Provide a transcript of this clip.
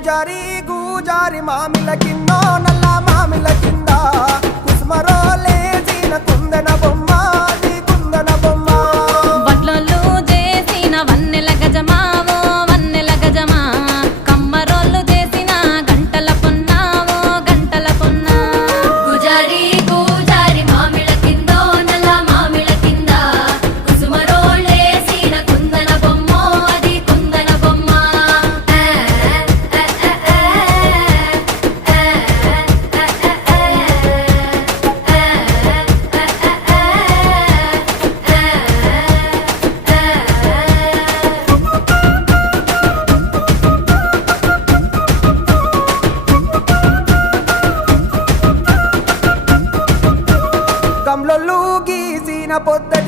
పూజారి గూజారి మామిల కిన్నో నల్ల మామిల కింద కుసుమరోలేసిన కుందన బొమ్మ అది కుందన బొమ్మ వడ్లొల్లు చేసిన వన్నెల గజమావో వన్నెల గజమా కమ్మరోళ్ళు చేసిన గంటల పొన్నావో గంటల పొన్నా గుజారి గూజారి మామిళ్ళ కిందో నల్ల మామిళ్ళ కింద కుసుమరోళ్ళేసిన కుందన బొమ్మ అది కుందన బొమ్మ గమ్లొల్లు గీసిన పొద్దటి